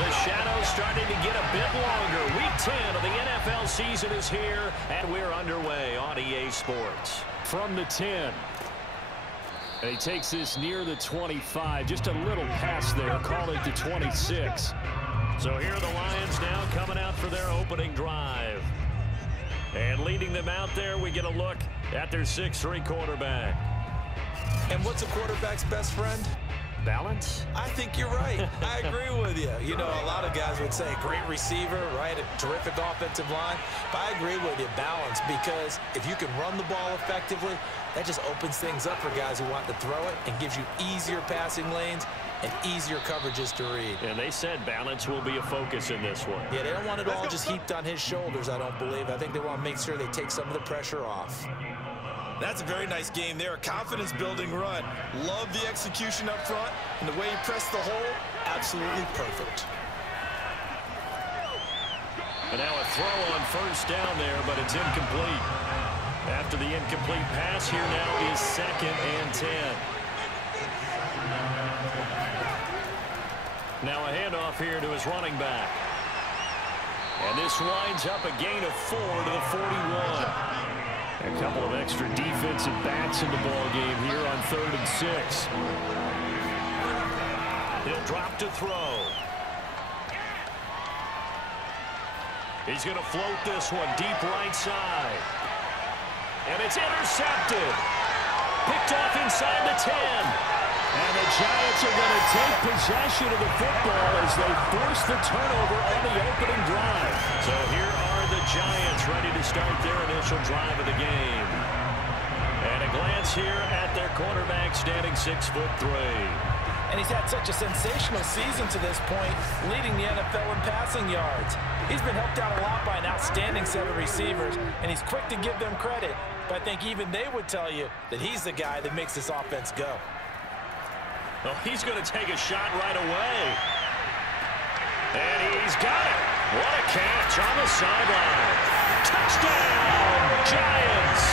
The shadow's starting to get a bit longer. Week 10 of the NFL season is here, and we're underway on EA Sports. From the 10. And he takes this near the 25. Just a little pass there. Call it the 26. So here are the Lions now coming out for their opening drive. And leading them out there, we get a look at their 6'3" quarterback. And what's a quarterback's best friend? Balance? I think you're right. I agree with you. You know, a lot of guys would say great receiver, right? A terrific offensive line. But I agree with you, balance, because if you can run the ball effectively, that just opens things up for guys who want to throw it and gives you easier passing lanes and easier coverages to read. And they said balance will be a focus in this one. Yeah, they don't want it all just heaped on his shoulders, I don't believe. I think they want to make sure they take some of the pressure off. That's a very nice game there. A confidence-building run. Love the execution up front, and the way he pressed the hole, absolutely perfect. And now a throw on first down there, but it's incomplete. After the incomplete pass, here now is 2nd and 10. Now a handoff here to his running back. And this winds up a gain of 4 to the 41. A couple of extra defensive backs in the ball game here on 3rd and 6. He'll drop to throw. He's going to float this one deep right side. And it's intercepted. Picked off inside the 10. And the Giants are going to take possession of the football as they force the turnover on the opening drive. So here are the Giants ready to start their initial drive of the game. And a glance here at their quarterback standing 6'3". And he's had such a sensational season to this point, leading the NFL in passing yards. He's been helped out a lot by an outstanding set of receivers, and he's quick to give them credit. But I think even they would tell you that he's the guy that makes this offense go. Oh, he's going to take a shot right away. And he's got it. What a catch on the sideline. Touchdown, Giants.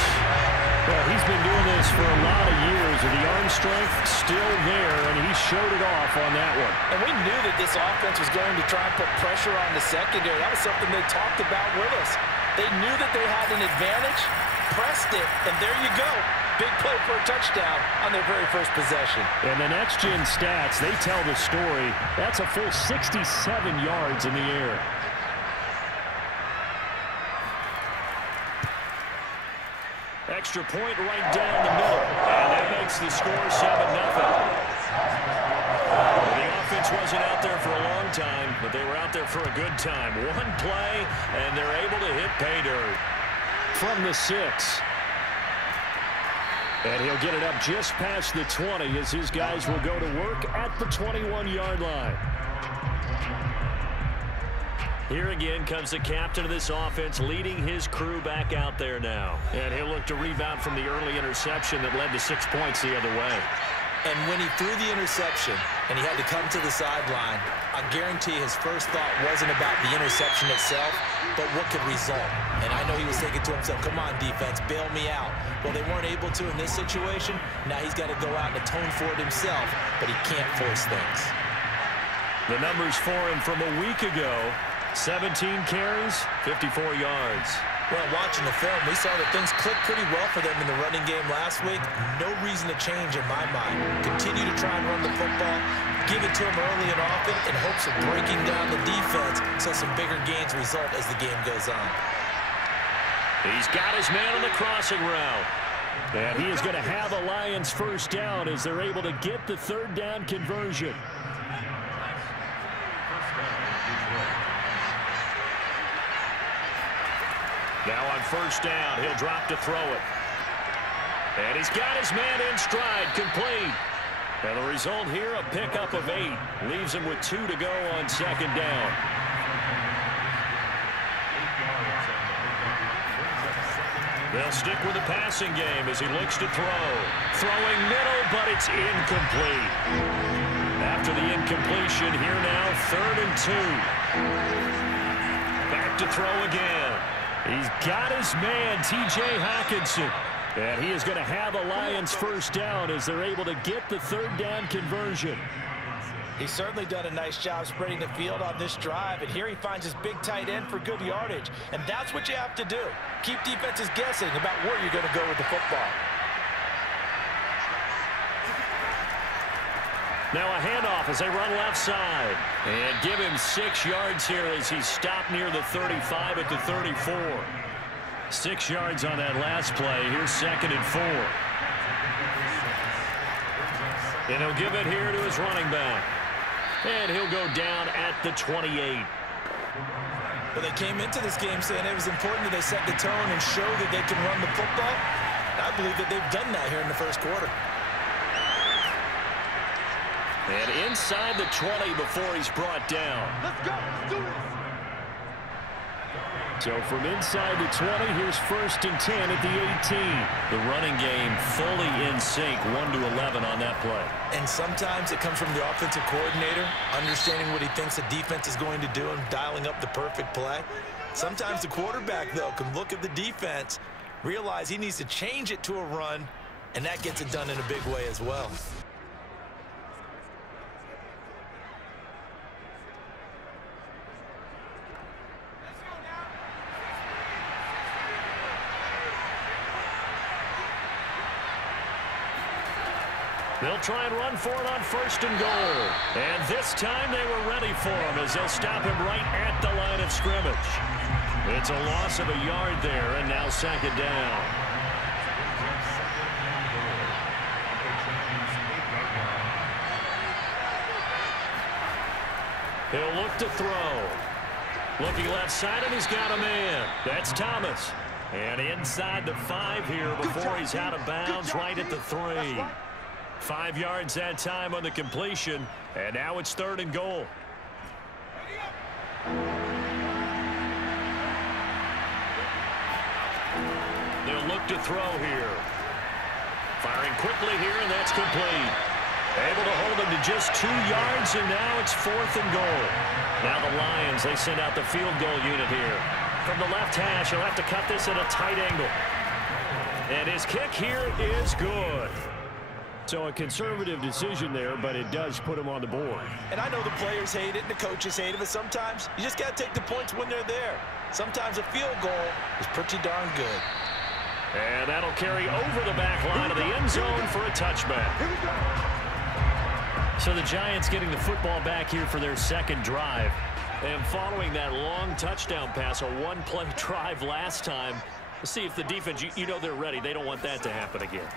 Well, he's been doing this for a lot of years, and the arm strength still there, and he showed it off on that one. And we knew that this offense was going to try and put pressure on the secondary. That was something they talked about with us. They knew that they had an advantage, pressed it, and there you go. Big play for a touchdown on their very first possession. And the next-gen stats, they tell the story. That's a full 67 yards in the air. Extra point right down the middle. And that makes the score 7-0. The offense wasn't out there for a long time, but they were out there for a good time. One play, and they're able to hit pay dirt. From the 6. And he'll get it up just past the 20 as his guys will go to work at the 21-yard line. Here again comes the captain of this offense, leading his crew back out there now. And he'll look to rebound from the early interception that led to 6 points the other way. And when he threw the interception and he had to come to the sideline, I guarantee his first thought wasn't about the interception itself, but what could result. And I know he was thinking to himself, come on, defense, bail me out. Well, they weren't able to in this situation. Now he's got to go out and atone for it himself, but he can't force things. The numbers for him from a week ago, 17 carries, 54 yards. Well, watching the film, we saw that things clicked pretty well for them in the running game last week. No reason to change in my mind. Continue to try and run the football, give it to them early and often in hopes of breaking down the defense so some bigger gains result as the game goes on. He's got his man on the crossing route. And he is going to have a Lions first down as they're able to get the 3rd down conversion. Now on first down, he'll drop to throw it. And he's got his man in stride, complete. And the result here, a pickup of 8. Leaves him with 2 to go on 2nd down. They'll stick with the passing game as he looks to throw. Throwing middle, but it's incomplete. After the incompletion, here now, 3rd and 2. Back to throw again. He's got his man, T.J. Hockenson. And he is going to have a Lions first down as they're able to get the 3rd down conversion. He's certainly done a nice job spreading the field on this drive, and here he finds his big tight end for good yardage. And that's what you have to do. Keep defenses guessing about where you're going to go with the football. Now a handoff as they run left side. And give him 6 yards here as he stopped near the 35 at the 34. 6 yards on that last play. Here's 2nd and 4. And he'll give it here to his running back. And he'll go down at the 28. Well, they came into this game saying it was important that they set the tone and show that they can run the football. I believe that they've done that here in the first quarter. And inside the 20 before he's brought down. Let's go. Let's do this. So from inside the 20, here's 1st and 10 at the 18. The running game fully in sync, 1-11 on that play. And sometimes it comes from the offensive coordinator, understanding what he thinks the defense is going to do and dialing up the perfect play. Sometimes the quarterback, though, can look at the defense, realize he needs to change it to a run, and that gets it done in a big way as well. They'll try and run for it on 1st and goal. And this time they were ready for him as they'll stop him right at the line of scrimmage. It's a loss of a yard there, and now 2nd down. He'll look to throw. Looking left side, and he's got a man. That's Thomas. And inside the 5 here before he's out of bounds, right at the 3. 5 yards that time on the completion, and now it's 3rd and goal. They'll look to throw here. Firing quickly here, and that's complete. Able to hold him to just 2 yards, and now it's 4th and goal. Now the Lions, they send out the field goal unit here. From the left hash, he'll have to cut this at a tight angle. And his kick here is good. So a conservative decision there, but it does put him on the board. And I know the players hate it and the coaches hate it, but sometimes you just got to take the points when they're there. Sometimes a field goal is pretty darn good. And that'll carry over the back line of the end zone for a touchback. So the Giants getting the football back here for their 2nd drive. And following that long touchdown pass, a 1-play drive last time, let's see if the defense, you know they're ready. They don't want that to happen again.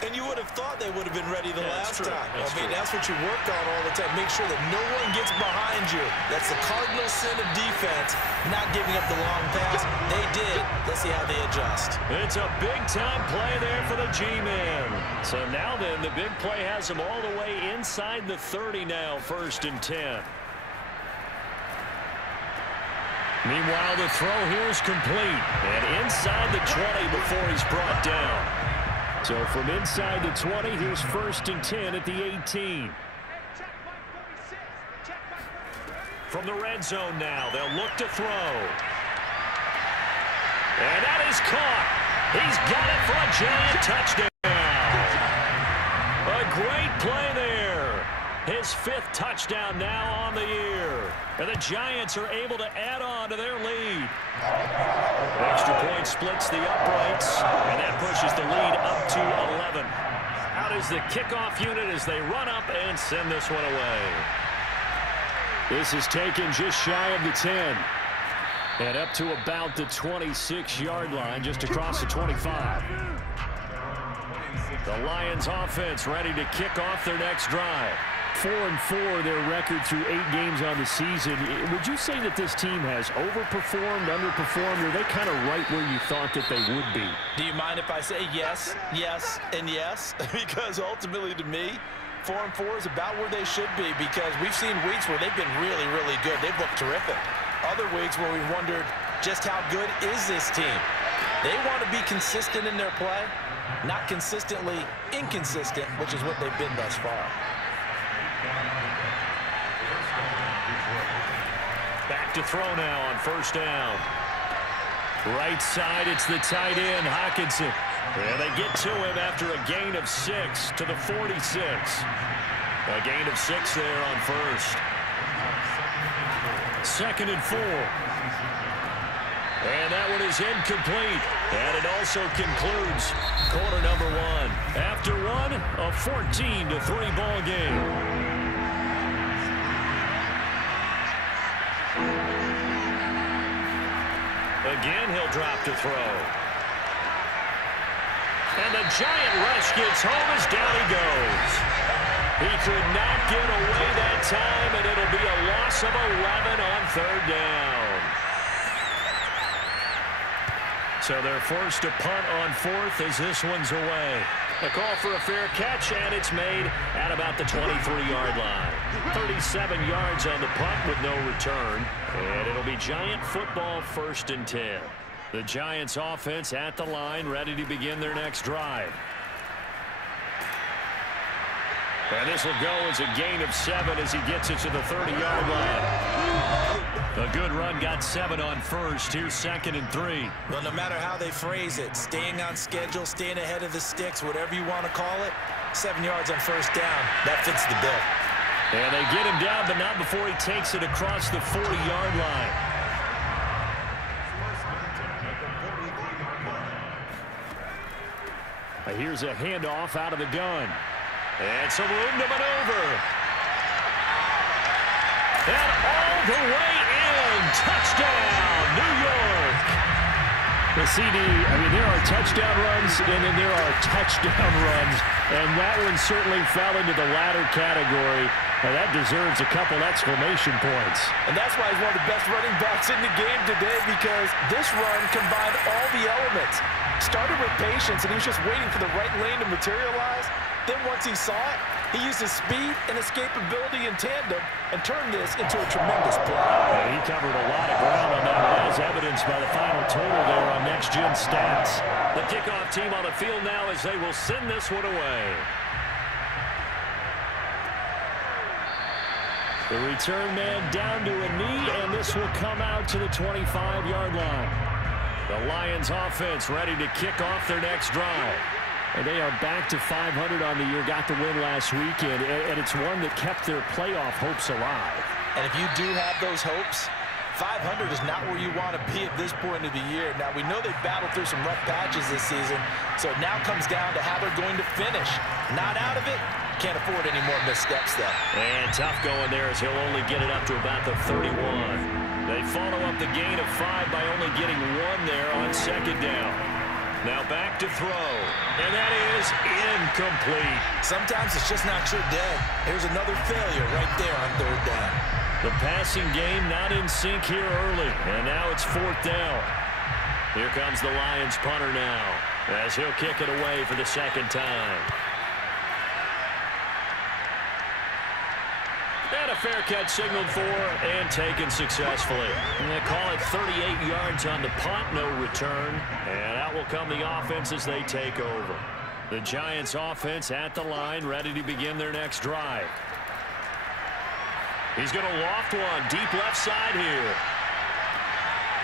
And you would have thought they would have been ready the last time. That's what you work on all the time. Make sure that no one gets behind you. That's the cardinal sin of defense, not giving up the long pass. They did. Let's see how they adjust. It's a big-time play there for the G-Man. So now then, the big play has them all the way inside the 30 now, 1st and 10. Meanwhile, the throw here is complete. And inside the 20 before he's brought down. So from inside the 20, here's 1st and 10 at the 18. From the red zone now, they'll look to throw. And that is caught. He's got it for a giant touchdown. A great play there. His 5th touchdown now on the year. And the Giants are able to add on to their lead. Extra point splits the uprights, and that pushes the lead up to 11. Out is the kickoff unit as they run up and send this one away. This is taken just shy of the 10. And up to about the 26-yard line, just across the 25. The Lions offense ready to kick off their next drive. 4-4 their record through 8 games on the season. Would you say that this team has overperformed, underperformed, or are they kind of right where you thought that they would be? Do you mind if I say yes, yes, and yes? Because ultimately to me, 4-4 is about where they should be, because we've seen weeks where they've been really, really good. They've looked terrific. Other weeks where we've wondered just how good is this team. They want to be consistent in their play, not consistently inconsistent, which is what they've been thus far. Back to throw now on 1st down. Right side, it's the tight end, Hockenson. And they get to him after a gain of 6 to the 46. A gain of 6 there on first. 2nd and 4. And that one is incomplete. And it also concludes quarter number 1. After one, a 14-3 ball game. Again, he'll drop to throw. And the giant rush gets home as down he goes. He could not get away that time, and it'll be a loss of 11 on 3rd down. So they're forced to punt on 4th as this one's away. A call for a fair catch, and it's made at about the 23-yard line. 37 yards on the punt with no return. And it'll be Giant football 1st and 10. The Giants offense at the line, ready to begin their next drive. And this will go as a gain of 7 as he gets it to the 30-yard line. A good run, got 7 on first. Here's 2nd and 3. Well, no matter how they phrase it, staying on schedule, staying ahead of the sticks, whatever you want to call it, 7 yards on 1st down. That fits the bill. And they get him down, but not before he takes it across the 40-yard line. Here's a handoff out of the gun. And some room to maneuver. And all the way in. Touchdown, New York. The CD, I mean, there are touchdown runs, and then there are touchdown runs. And that one certainly fell into the latter category. Now, that deserves a couple exclamation points. And that's why he's one of the best running backs in the game today, because this run combined all the elements. Started with patience, and he was just waiting for the right lane to materialize. Then once he saw it, he used his speed and escapability in tandem and turned this into a tremendous play. Yeah, he covered a lot of ground on that one, as evidenced by the final total there on Next Gen Stats. The kickoff team on the field now as they will send this one away. The return man down to a knee, and this will come out to the 25-yard line. The Lions offense ready to kick off their next drive. And they are back to 500 on the year, got the win last weekend, and it's one that kept their playoff hopes alive. And if you do have those hopes, 500 is not where you want to be at this point of the year. Now, we know they've battled through some rough patches this season, so it now comes down to how they're going to finish. Not out of it. Can't afford any more missteps, though. And tough going there as he'll only get it up to about the 31. They follow up the gain of 5 by only getting 1 there on 2nd down. Now back to throw, and that is incomplete. Sometimes it's just not your day. Here's another failure right there on 3rd down. The passing game not in sync here early, and now it's 4th down. Here comes the Lions punter now, as he'll kick it away for the 2nd time. And a fair catch signaled for and taken successfully. And they call it 38 yards on the punt, no return. And out will come the offense as they take over. The Giants offense at the line, ready to begin their next drive. He's going to loft one deep left side here.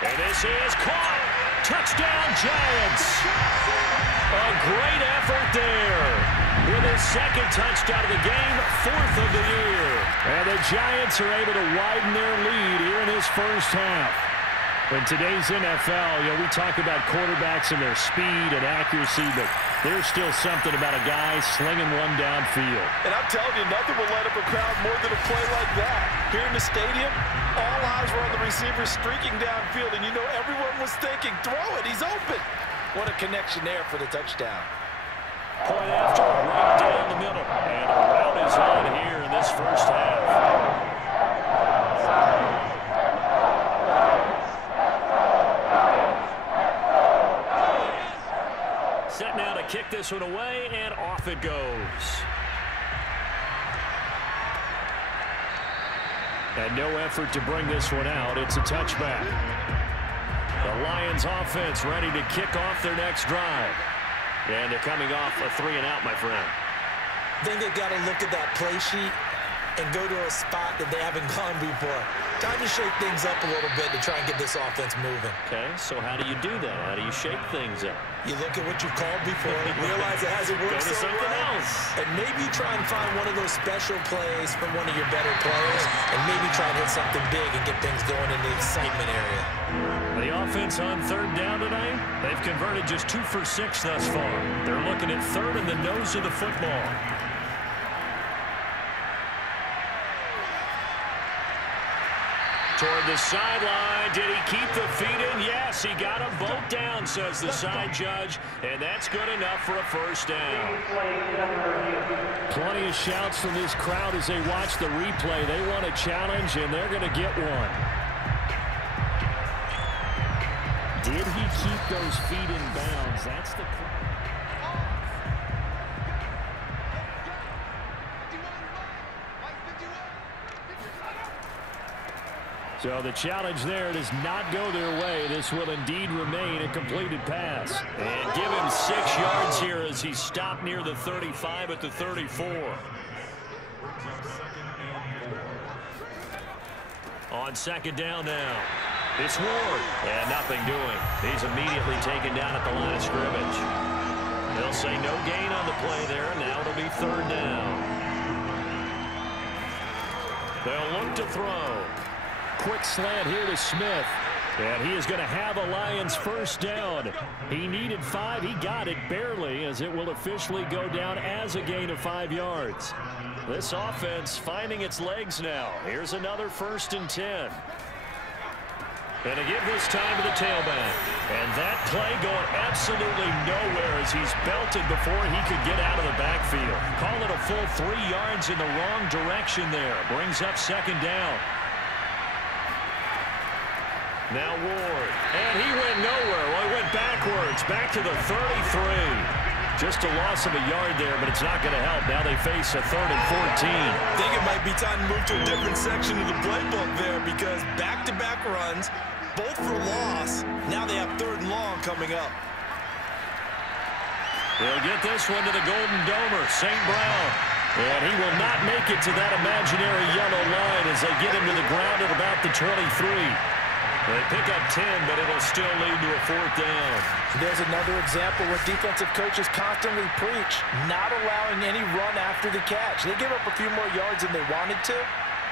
And this is caught. Touchdown, Giants. A great effort there. With his 2nd touchdown of the game, 4th of the year. And the Giants are able to widen their lead here in this first half. In today's NFL, we talk about quarterbacks and their speed and accuracy, but there's still something about a guy slinging one downfield. And I'm telling you, nothing will light up a crowd more than a play like that. Here in the stadium, all eyes were on the receiver streaking downfield, and you know everyone was thinking, throw it, he's open. What a connection there for the touchdown. Point after, right down the middle. And a rout is on here in this first half. Set now to kick this one away, and off it goes. And no effort to bring this one out. It's a touchback. The Lions offense ready to kick off their next drive. And they're coming off a 3-and-out, my friend. I think they've got to look at that play sheet and go to a spot that they haven't gone before. Time to shake things up a little bit to try and get this offense moving. Okay, so how do you do that? How do you shake things up? You look at what you've called before, realize it hasn't worked Go to so something well, else. and maybe try and find one of those special plays from one of your better players, and maybe try and hit something big and get things going in the excitement area. The offense on third down tonight, they've converted just 2 for 6 thus far. They're looking at third in the nose of the football. Toward the sideline. Did he keep the feet in? Yes, he got them both down, says the side judge, and that's good enough for a first down. Plenty of shouts from this crowd as they watch the replay. They want a challenge, and they're going to get one. Did he keep those feet in bounds? That's the question. So the challenge there does not go their way. This will indeed remain a completed pass. And give him 6 yards here as he stopped near the 35 at the 34. On second down now. It's Ward. And nothing doing. He's immediately taken down at the line of scrimmage. They'll say no gain on the play there. Now it'll be third down. They'll look to throw. Quick slant here to Smith. And he is going to have a Lions first down. He needed 5. He got it barely, as it will officially go down as a gain of 5 yards. This offense finding its legs now. Here's another 1st and 10. And to give this time to the tailback. And that play going absolutely nowhere as he's belted before he could get out of the backfield. Call it a full 3 yards in the wrong direction there. Brings up second down. Now Ward. And he went nowhere. Well, he went backwards. Back to the 33. Just a loss of a yard there, but it's not going to help. Now they face a 3rd and 14. I think it might be time to move to a different section of the playbook there, because back-to-back runs, both for loss. Now they have 3rd and long coming up. They'll get this one to the Golden Domer, St. Brown. And he will not make it to that imaginary yellow line as they get him to the ground at about the 23. They pick up 10, but it'll still lead to a 4th down. There's another example where defensive coaches constantly preach not allowing any run after the catch. They give up a few more yards than they wanted to,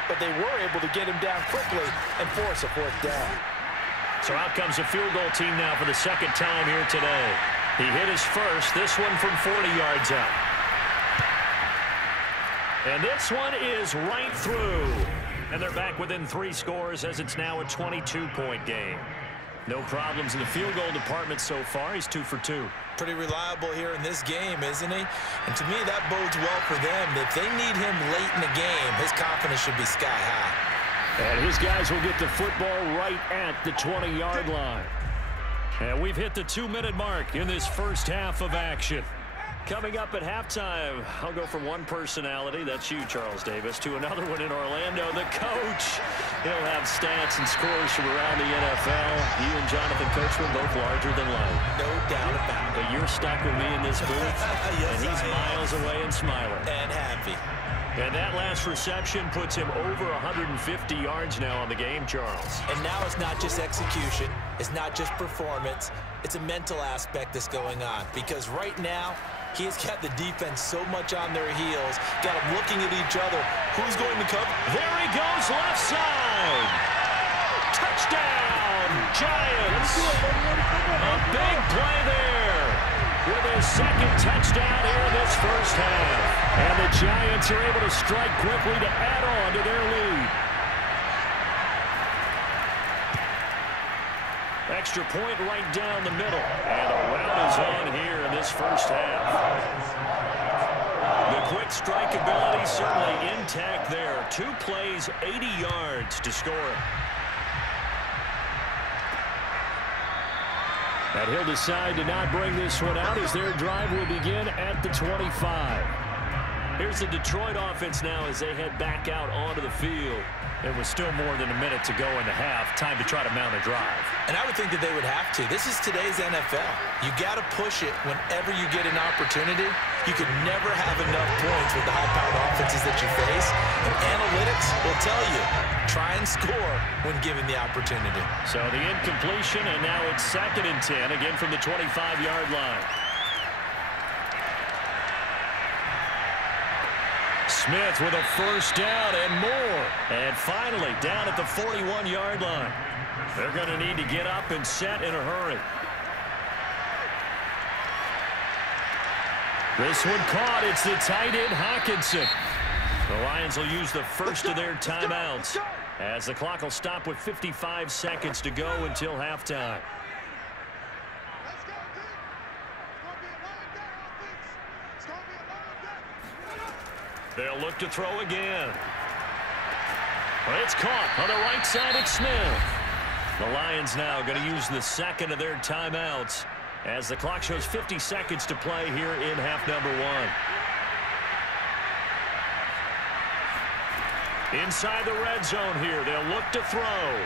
but they were able to get him down quickly and force a 4th down. So out comes a field goal team now for the 2nd time here today. He hit his first, this one from 40 yards out. And this one is right through. And they're back within 3 scores as it's now a 22-point game. No problems in the field goal department so far. He's 2 for 2. Pretty reliable here in this game, isn't he? And to me, that bodes well for them. If they need him late in the game, his confidence should be sky high. And his guys will get the football right at the 20-yard line. And we've hit the 2-minute mark in this first half of action. Coming up at halftime, I'll go from one personality, that's you, Charles Davis, to another one in Orlando, the coach. He'll have stats and scores from around the NFL. You and Jonathan Coachman both larger than life. No doubt about it. But you're stuck with me in this booth, Yes, and he's miles away and smiling. And happy. And that last reception puts him over 150 yards now on the game, Charles. And now it's not just execution. It's not just performance. It's a mental aspect that's going on. Because right now, he's got the defense so much on their heels, got them looking at each other. Who's going to cover? There he goes, left side. Touchdown, Giants. A big play there with his 2nd touchdown here in this first half. And the Giants are able to strike quickly to add on to their lead. Extra point right down the middle. And a rout is on here in this first half. The quick strike ability certainly intact there. 2 plays, 80 yards to score it. And he'll decide to not bring this one out as their drive will begin at the 25. Here's the Detroit offense now as they head back out onto the field. There was still more than a minute to go in the half. Time to try to mount a drive. And I would think that they would have to. This is today's NFL. You got to push it whenever you get an opportunity. You can never have enough points with the high-powered offenses that you face. And analytics will tell you, try and score when given the opportunity. So the incompletion, and now it's 2nd and 10, again from the 25-yard line. Smith with a first down and more. And finally, down at the 41-yard line. They're going to need to get up and set in a hurry. This one caught. It's the tight end, Hockenson. The Lions will use the first of their timeouts as the clock will stop with 55 seconds to go until halftime. They'll look to throw again. It's caught on the right side of Smith. The Lions now going to use the second of their timeouts as the clock shows 50 seconds to play here in half number 1. Inside the red zone here, they'll look to throw.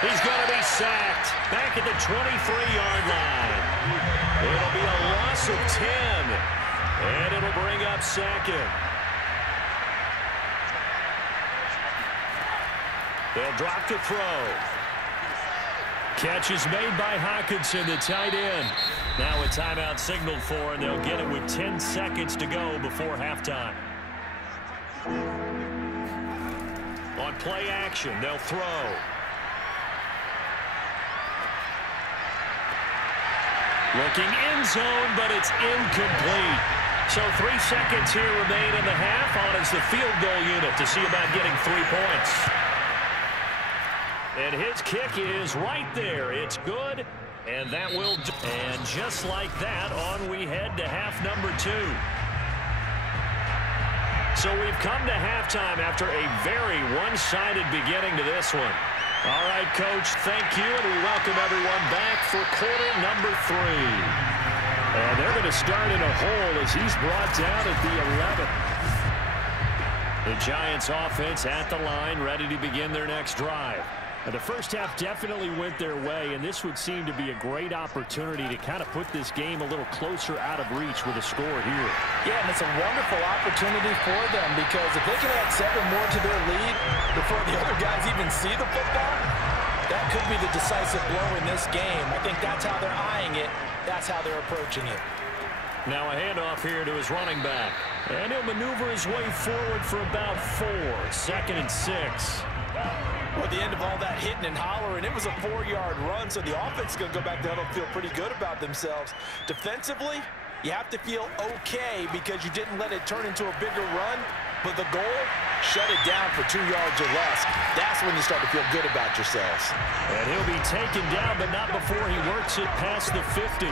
He's going to be sacked back at the 23-yard line. It'll be a loss of 10. And it'll bring up 2nd. They'll drop to throw. Catch is made by Hockenson, the tight end. Now a timeout signaled for, and they'll get it with 10 seconds to go before halftime. On play action, they'll throw. Looking end zone, but it's incomplete. So 3 seconds here remain in the half. On is the field goal unit to see about getting 3 points. And his kick is right there. It's good, and that will do. And just like that, on we head to half number 2. So we've come to halftime after a very one-sided beginning to this one. All right, Coach, thank you, and we welcome everyone back for quarter number 3. And they're going to start in a hole as he's brought down at the 11. The Giants offense at the line, ready to begin their next drive. And the first half definitely went their way, and this would seem to be a great opportunity to kind of put this game a little closer out of reach with a score here. Yeah, and it's a wonderful opportunity for them because if they can add 7 more to their lead before the other guys even see the football, that could be the decisive blow in this game. I think that's how they're eyeing it. That's how they're approaching it. Now a handoff here to his running back. And he'll maneuver his way forward for about 4. 2nd and 6. Well, at the end of all that hitting and hollering, it was a 4-yard run, so the offense is going to go back there and feel pretty good about themselves. Defensively, you have to feel okay because you didn't let it turn into a bigger run, but the goal, shut it down for 2 yards or less. That's when you start to feel good about yourselves. And he'll be taken down, but not before he works it past the 50.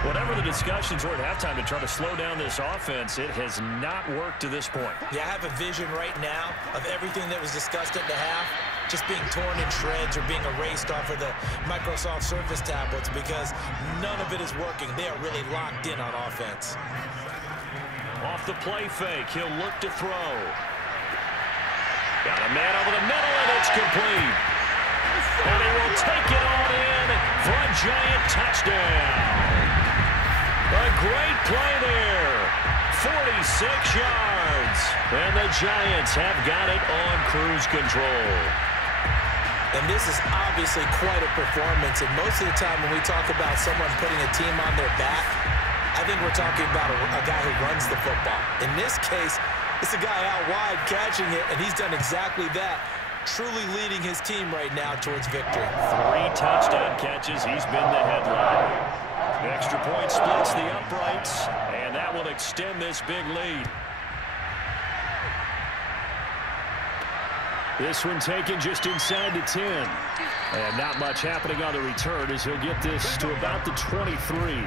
Whatever the discussions were at halftime to try to slow down this offense, it has not worked to this point. Yeah, I have a vision right now of everything that was discussed at the half just being torn in shreds or being erased off of the Microsoft Surface tablets because none of it is working. They are really locked in on offense. Off the play fake, he'll look to throw. Got a man over the middle, and it's complete. And he will take it on in for a Giant touchdown. A great play there. 46 yards. And the Giants have got it on cruise control. And this is obviously quite a performance. And most of the time when we talk about someone putting a team on their back, I think we're talking about a guy who runs the football. In this case, it's a guy out wide catching it, and he's done exactly that. Truly leading his team right now towards victory. 3 touchdown catches. He's been the headliner. The extra point splits the uprights, and that will extend this big lead. This one taken just inside the 10. And not much happening on the return as he'll get this to about the 23.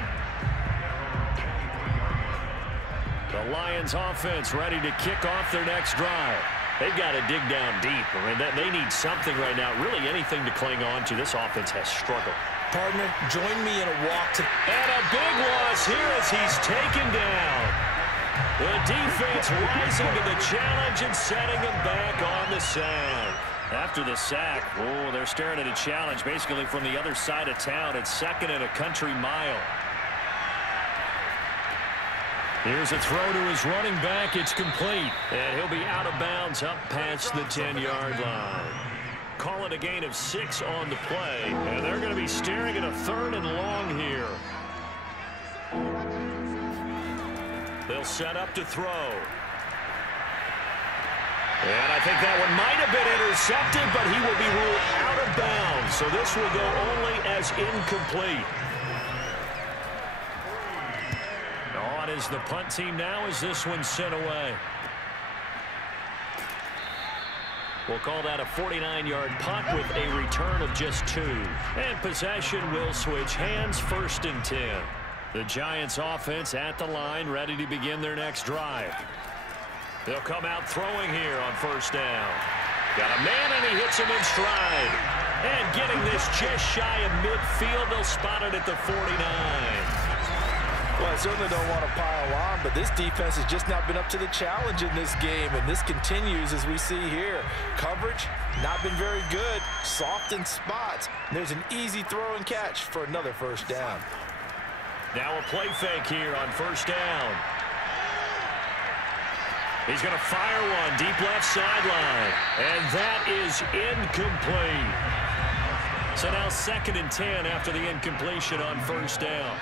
The Lions offense ready to kick off their next drive. They've got to dig down deep. I mean, they need something right now, really anything to cling on to. This offense has struggled. Partner, join me in a walk to... And a big loss here as he's taken down. The defense rising to the challenge and setting him back on the sack. After the sack, oh, they're staring at a challenge basically from the other side of town. It's 2nd and a country mile. Here's a throw to his running back. It's complete. And he'll be out of bounds up past the 10-yard line. Call it a gain of 6 on the play. And they're going to be staring at a 3rd and long here. They'll set up to throw. And I think that one might have been intercepted, but he will be ruled out of bounds. So this will go only as incomplete. On is the punt team now as this one's sent away. We'll call that a 49-yard punt with a return of just 2. And possession will switch hands, 1st and 10. The Giants offense at the line, ready to begin their next drive. They'll come out throwing here on 1st down. Got a man, and he hits him in stride. And getting this just shy of midfield, they'll spot it at the 49. Well, I certainly don't want to pile on, but this defense has just not been up to the challenge in this game, and this continues as we see here. Coverage, not been very good, soft in spots. And there's an easy throw and catch for another 1st down. Now a play fake here on 1st down. He's going to fire one deep left sideline, and that is incomplete. So now 2nd and 10 after the incompletion on 1st down.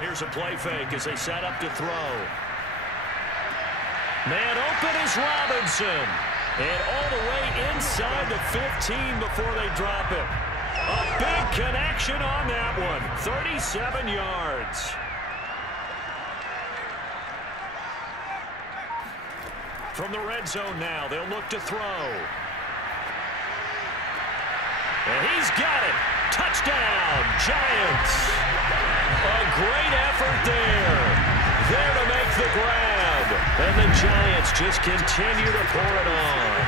Here's a play fake as they set up to throw. Man open is Robinson. And all the way inside the 15 before they drop it. A big connection on that one. 37 yards. From the red zone now, they'll look to throw. And he's got it. Touchdown, Giants. A great effort there. There to make the grab. And the Giants just continue to pour it on.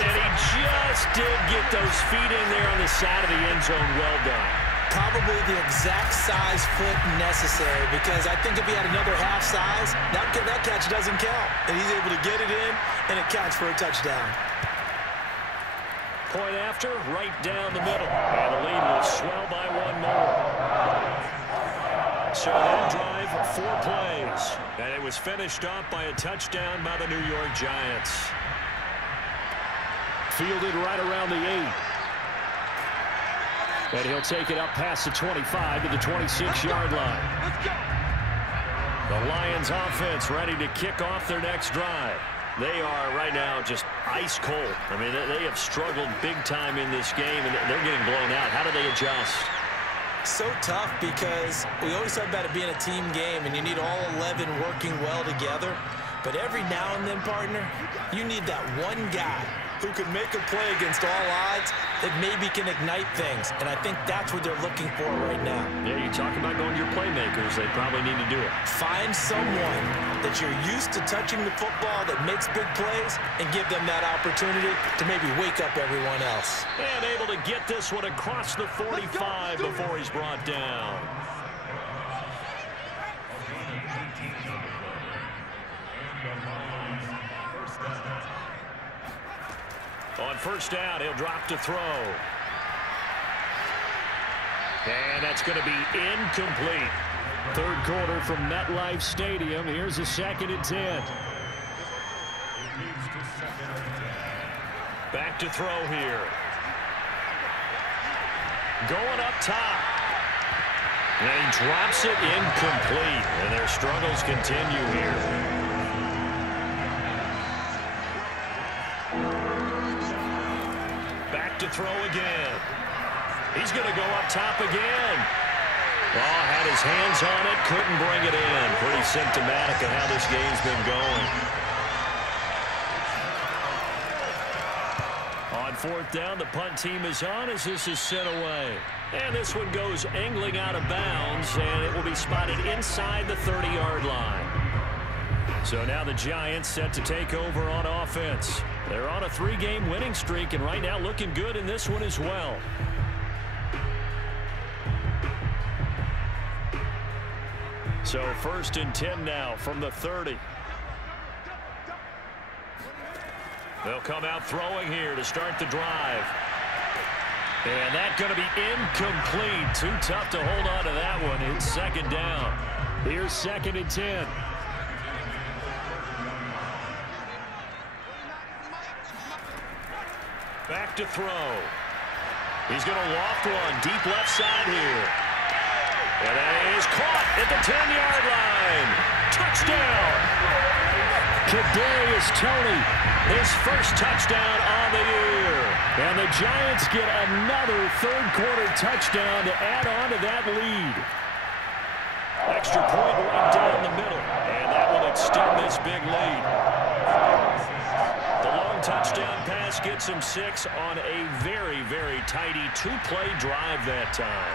And he just did get those feet in there on the side of the end zone. Well done. Probably the exact size foot necessary, because I think if he had another half size, that catch doesn't count. And he's able to get it in, and it counts for a touchdown. Point after, right down the middle. And the lead will swell by 1 more. So that drive, 4 plays. And it was finished off by a touchdown by the New York Giants. Fielded right around the 8. And he'll take it up past the 25 to the 26-yard line. The Lions offense ready to kick off their next drive. They are right now just ice cold. I mean, they have struggled big time in this game, and they're getting blown out. How do they adjust? So tough, because we always talk about it being a team game, and you need all 11 working well together. But every now and then, partner, you need that one guy who can make a play against all odds that maybe can ignite things. And I think that's what they're looking for right now. Yeah, you talk about going to your playmakers. They probably need to do it. Find someone that you're used to touching the football that makes big plays and give them that opportunity to maybe wake up everyone else. And able to get this one across the 45 before he's brought down. On 1st down, he'll drop to throw. And that's going to be incomplete. 3rd quarter from MetLife Stadium. Here's a 2nd and 10. Back to throw here. Going up top. And he drops it incomplete. And their struggles continue here. To throw again. He's going to go up top again. Oh, had his hands on it, couldn't bring it in. Pretty symptomatic of how this game's been going. On 4th down, the punt team is on as this is sent away. And this one goes angling out of bounds, and it will be spotted inside the 30-yard line. So now the Giants set to take over on offense. They're on a 3-game winning streak, and right now looking good in this one as well. So 1st and 10 now from the 30. They'll come out throwing here to start the drive. And that's going to be incomplete. Too tough to hold on to that one. It's 2nd down. Here's 2nd and 10. Back to throw. He's going to loft one deep left side here. And that is caught at the 10-yard line. Touchdown. Kadarius Toney, his first touchdown on the year. And the Giants get another third-quarter touchdown to add on to that lead. Extra point right down the middle. And that will extend this big lead. The long touchdown pass gets him 6 on a very, very tidy 2-play drive that time.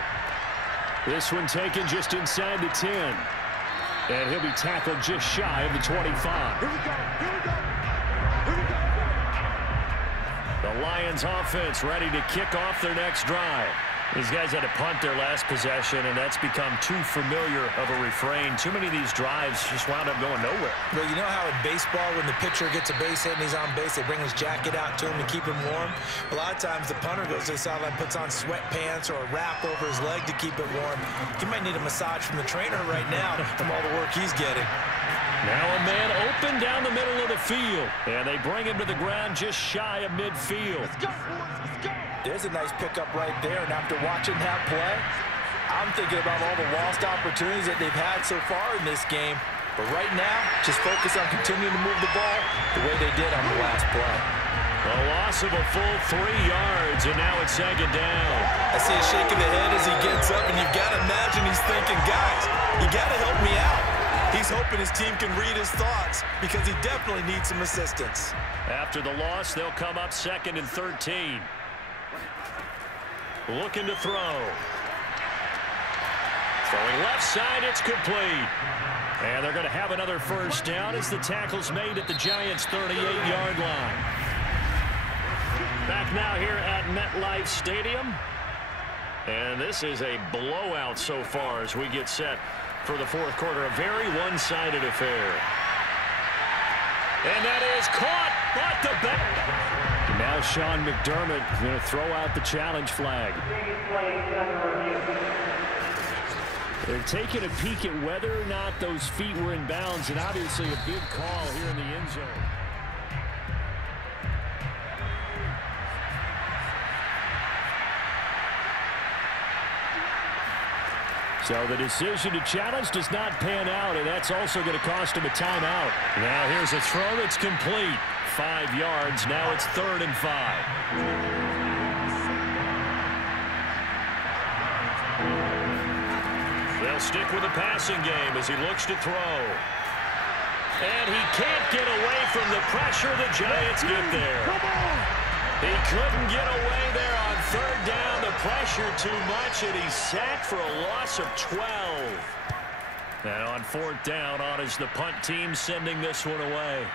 This one taken just inside the 10. And he'll be tackled just shy of the 25. Here we go. The Lions offense ready to kick off their next drive. These guys had to punt their last possession, and that's become too familiar of a refrain. Too many of these drives just wound up going nowhere. Well, you know how in baseball, when the pitcher gets a base hit and he's on base, they bring his jacket out to him to keep him warm? A lot of times the punter goes to the sideline, puts on sweatpants or a wrap over his leg to keep it warm. He might need a massage from the trainer right now from all the work he's getting. Now a man open down the middle of the field, and they bring him to the ground just shy of midfield. Let's go, boys. Let's go. There's a nice pickup right there, and after watching that play, I'm thinking about all the lost opportunities that they've had so far in this game. But right now, just focus on continuing to move the ball the way they did on the last play. A loss of a full 3 yards, and now it's 2nd down. I see a shake of the head as he gets up, and you've got to imagine he's thinking, guys, you got to help me out. He's hoping his team can read his thoughts because he definitely needs some assistance. After the loss, they'll come up 2nd and 13. Looking to throw. Throwing left side, it's complete. And they're going to have another first down as the tackle's made at the Giants' 38-yard line. Back now here at MetLife Stadium. And this is a blowout so far as we get set for the fourth quarter. A very one-sided affair. And that is caught at the back. Now Sean McDermott is going to throw out the challenge flag. They're taking a peek at whether or not those feet were in bounds, and obviously a big call here in the end zone. So the decision to challenge does not pan out, and that's also going to cost him a timeout. Now here's a throw that's complete. 5 yards. Now it's 3rd and 5. They'll stick with the passing game as he looks to throw. And he can't get away from the pressure. The Giants get there. He couldn't get away there on 3rd down. The pressure too much, and he's sacked for a loss of 12. Now on 4th down, on is the punt team sending this one away.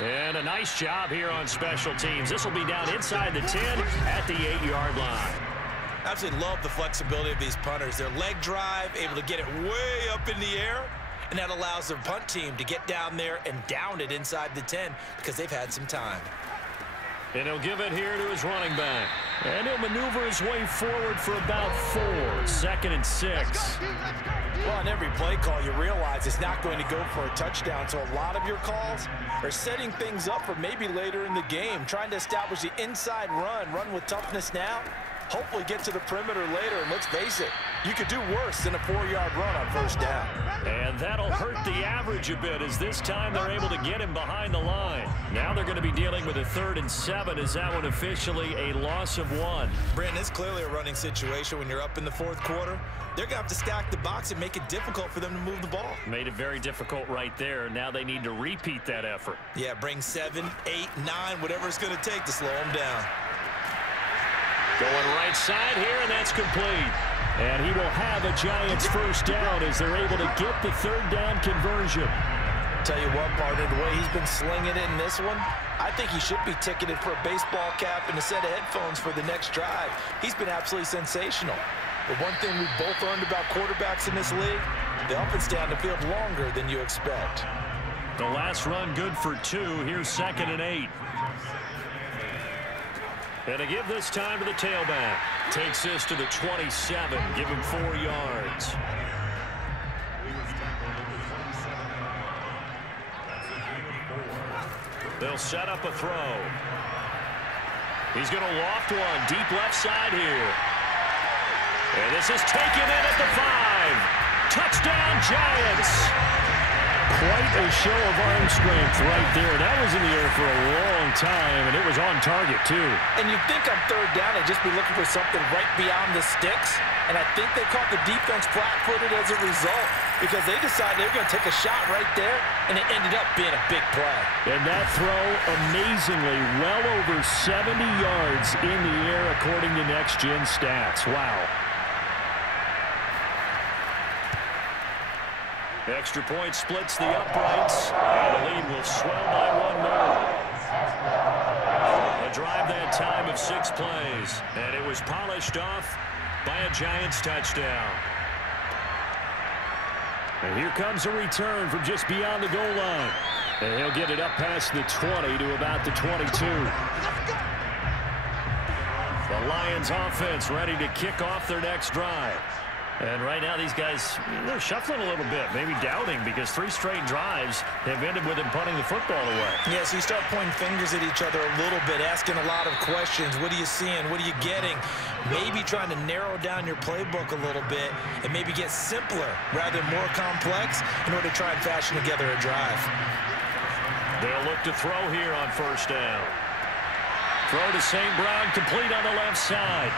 And a nice job here on special teams. This will be down inside the 10 at the 8-yard line. Absolutely love the flexibility of these punters. Their leg drive, able to get it way up in the air, and that allows their punt team to get down there and down it inside the 10 because they've had some time. And he'll give it here to his running back. And he'll maneuver his way forward for about 4. 2nd and 6. Well, on every play call, you realize it's not going to go for a touchdown. So a lot of your calls are setting things up for maybe later in the game, trying to establish the inside run with toughness now, hopefully get to the perimeter later. And let's face it, you could do worse than a 4-yard run on 1st down. And that'll hurt the average a bit as this time they're able to get him behind the line. Now they're going to be dealing with a 3rd and 7 as that one officially a loss of 1. Brandon, it's clearly a running situation when you're up in the 4th quarter. They're going to have to stack the box and make it difficult for them to move the ball. Made it very difficult right there. Now they need to repeat that effort. Yeah, bring 7, 8, 9, whatever it's going to take to slow them down. Going right side here, and that's complete. And he will have a Giants first down as they're able to get the 3rd down conversion. Tell you what, partner, the way he's been slinging it in this one, I think he should be ticketed for a baseball cap and a set of headphones for the next drive. He's been absolutely sensational. But one thing we've both learned about quarterbacks in this league, they often stay on the field longer than you expect. The last run good for 2. Here's 2nd and 8. And to give this time to the tailback. Takes this to the 27. Give him 4 yards. They'll set up a throw. He's going to loft one deep left side here. And this is taken in at the 5. Touchdown, Giants. Quite a show of arm strength right there. That was in the air for a long time, and it was on target, too. And you'd think on third down they'd just be looking for something right beyond the sticks. And I think they caught the defense flat-footed as a result because they decided they were going to take a shot right there, and it ended up being a big play. And that throw, amazingly, well over 70 yards in the air according to Next Gen Stats. Wow. Extra point splits the uprights, and the lead will swell by 1 more. A drive that time of 6 plays, and it was polished off by a Giants touchdown. And here comes a return from just beyond the goal line. And he'll get it up past the 20 to about the 22. The Lions offense ready to kick off their next drive. And right now these guys, they're shuffling a little bit, maybe doubting, because 3 straight drives have ended with them punting the football away. Yeah, so you start pointing fingers at each other a little bit, asking a lot of questions. What are you seeing? What are you getting? Maybe trying to narrow down your playbook a little bit and maybe get simpler rather than more complex in order to try and fashion together a drive. They'll look to throw here on first down. Throw to St. Brown, complete on the left side.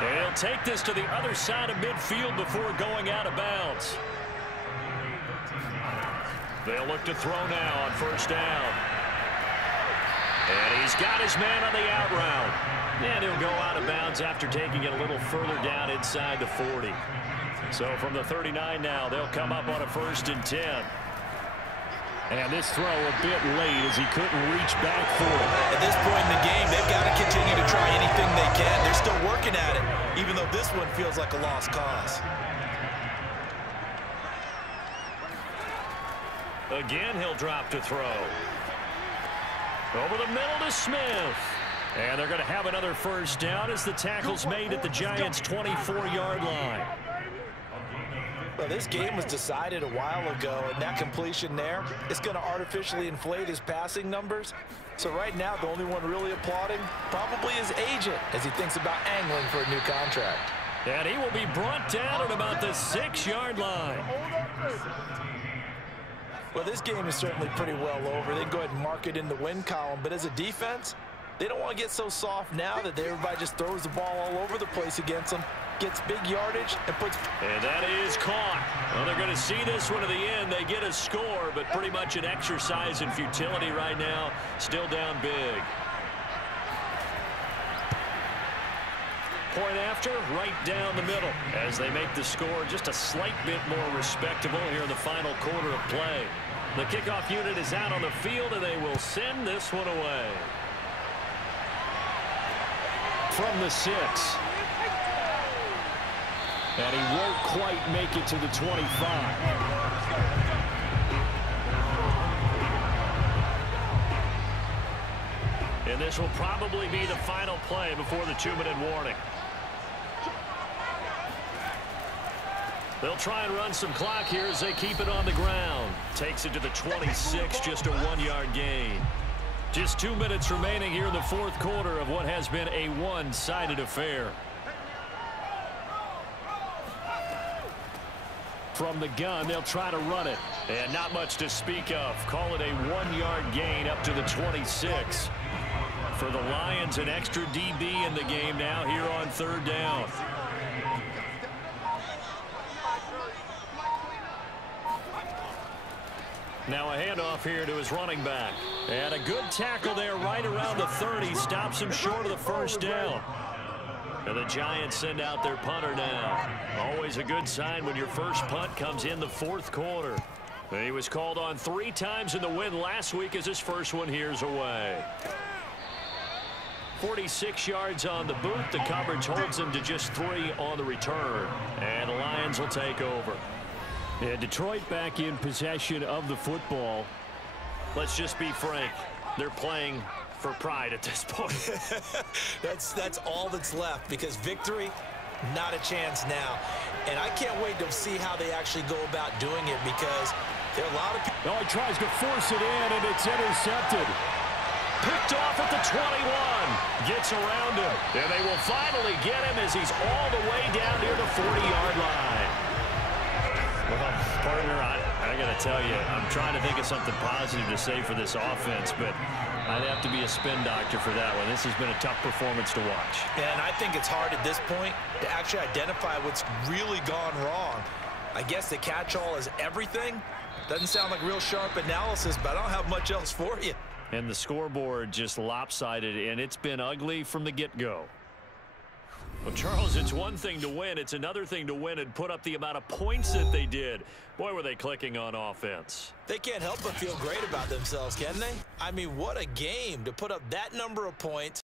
They'll take this to the other side of midfield before going out of bounds. They'll look to throw now on first down. And he's got his man on the out route. And he'll go out of bounds after taking it a little further down inside the 40. So from the 39 now, they'll come up on a 1st and 10. And this throw a bit late as he couldn't reach back for it. At this point in the game, they've got to continue to try anything they can. They're still working at it, even though this one feels like a lost cause. Again, he'll drop to throw. Over the middle to Smith. And they're going to have another first down as the tackle's made at the Giants' 24-yard line. Well, this game was decided a while ago, and that completion there, it's going to artificially inflate his passing numbers. So right now, the only one really applauding probably his agent as he thinks about angling for a new contract. And he will be brought down at about the 6-yard line. Well, this game is certainly pretty well over. They can go ahead and mark it in the win column, but as a defense, they don't want to get so soft now that everybody just throws the ball all over the place against them, gets big yardage, and puts... And that is caught. Well, they're going to see this one to the end. They get a score, but pretty much an exercise in futility right now. Still down big. Point after, right down the middle. As they make the score just a slight bit more respectable here in the final quarter of play. The kickoff unit is out on the field, and they will send this one away. From the 6. And he won't quite make it to the 25. And this will probably be the final play before the 2-minute warning. They'll try and run some clock here as they keep it on the ground. Takes it to the 26, just a 1-yard gain. Just 2 minutes remaining here in the fourth quarter of what has been a one-sided affair. From the gun, they'll try to run it. And not much to speak of. Call it a 1-yard gain up to the 26. For the Lions, an extra DB in the game now here on third down. Now a handoff here to his running back. And a good tackle there right around the 30. Stops him short of the first down. And the Giants send out their punter now. Always a good sign when your first punt comes in the fourth quarter. He was called on 3 times in the win last week as his first one here's away. 46 yards on the boot. The coverage holds him to just 3 on the return. And the Lions will take over. Yeah, Detroit back in possession of the football. Let's just be frank. They're playing for pride at this point. That's all that's left, because victory, not a chance now. And I can't wait to see how they actually go about doing it, because There are a lot of people. Oh, he tries to force it in, and it's intercepted. Picked off at the 21. Gets around him. And they will finally get him as he's all the way down near the 40-yard line. Well, partner, I got to tell you, I'm trying to think of something positive to say for this offense, but I'd have to be a spin doctor for that one. This has been a tough performance to watch. And I think it's hard at this point to actually identify what's really gone wrong. I guess the catch-all is everything. Doesn't sound like real sharp analysis, but I don't have much else for you. And the scoreboard just lopsided, and it's been ugly from the get-go. Well, Charles, it's one thing to win. It's another thing to win and put up the amount of points that they did. Boy, were they clicking on offense. They can't help but feel great about themselves, can they? I mean, what a game to put up that number of points.